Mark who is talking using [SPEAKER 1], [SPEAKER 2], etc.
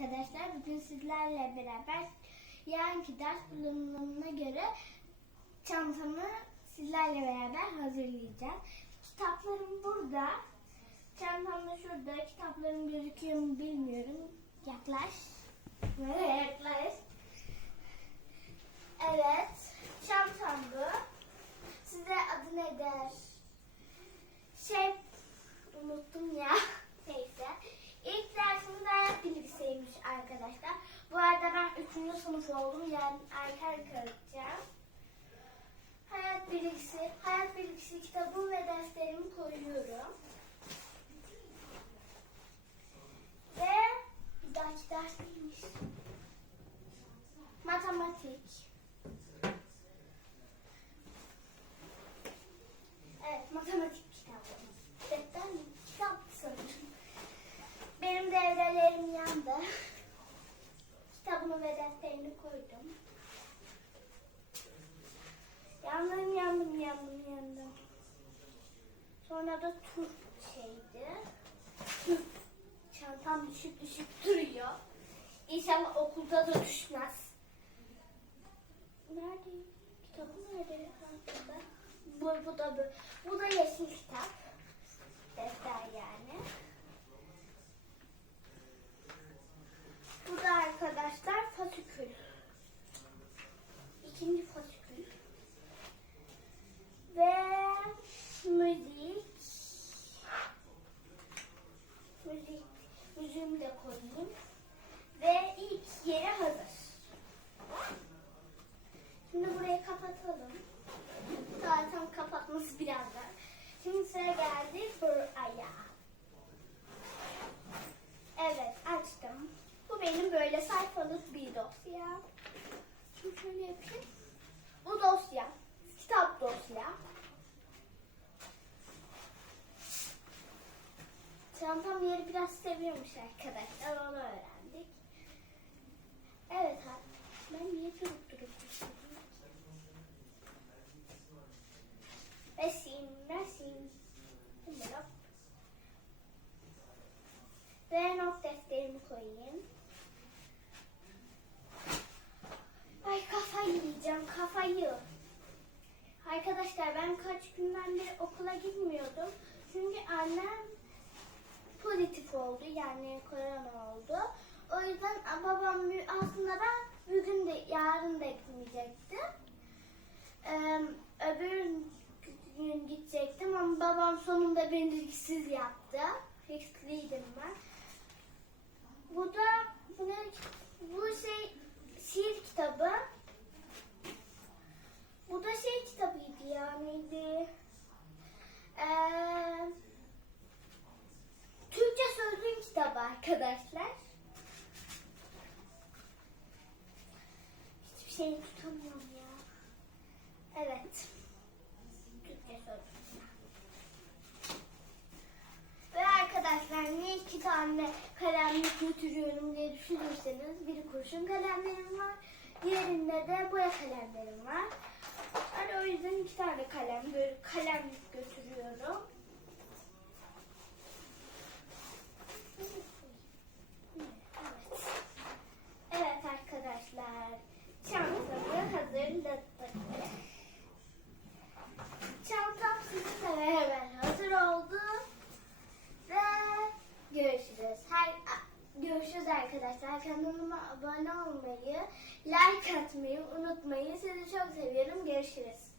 [SPEAKER 1] arkadaşlar. Bugün sizlerle beraber yarınki ders planına göre çantamı sizlerle beraber hazırlayacağım. Kitaplarım burada. Çantam da şurada. Kitaplarım gözüküyor mu bilmiyorum. Yaklaş. Böyle yaklaş. Evet. Çantam bu. Size adı ne der? Şey unuttum ya. Arkadaşlar. Bu arada ben 3. sınıf oldum. Yani erken kalacağım. Hayat bilgisi, hayat bilgisi kitabım ve derslerimi koyuyorum. Ve bir dahaki ders neymiş? Matematik. Evet, matematik kitabı. Defter mi? Kitap sanırım. Benim devrelerim yandı. Kitabımı ve defterini koydum. Yandım, yandım, yandım, yandım. Sonra da Türk şeydi. Çantam düşüp düşüp duruyor. İnşallah okulda da düşmez. Nerede? Kitabı nerede? Bu, bu da bu. Bu da yeşil kitap. Yeri biraz seviyormuş arkadaşlar. Onu öğrendik. Evet abi. Ben niye durup durup düşünüyorum? Resim, resim. Hop. Ve not defterimi koyayım. Ay kafayı yiyeceğim, kafayı. Arkadaşlar ben kaç günden beri okula gitmiyordum. Çünkü annem pozitif oldu yani korona oldu. O yüzden babam aslında ben bugün de yarın da gitmeyecektim. Ee, öbür gün gidecektim ama babam sonunda beni risksiz yaptı. Riskliydim ben. Bu da bu ne? Bu şey şiir kitabı. Bu da şey kitabıydı ya neydi? Ee, Türkçe kitabı arkadaşlar. Hiçbir şey tutamıyorum ya. Evet. Türkçe sözlüğü. Ve arkadaşlar niye iki tane kalemlik götürüyorum diye düşünürseniz bir kurşun kalemlerim var. Diğerinde de boya kalemlerim var. Ben o yüzden iki tane kalem, kalemlik götürüyorum. Evet. Evet arkadaşlar. Çantamı hazırladık. Çantam sizinle beraber hazır oldu. Ve görüşürüz. Her görüşürüz arkadaşlar. Kanalıma abone olmayı, like atmayı unutmayın. Sizi çok seviyorum. Görüşürüz.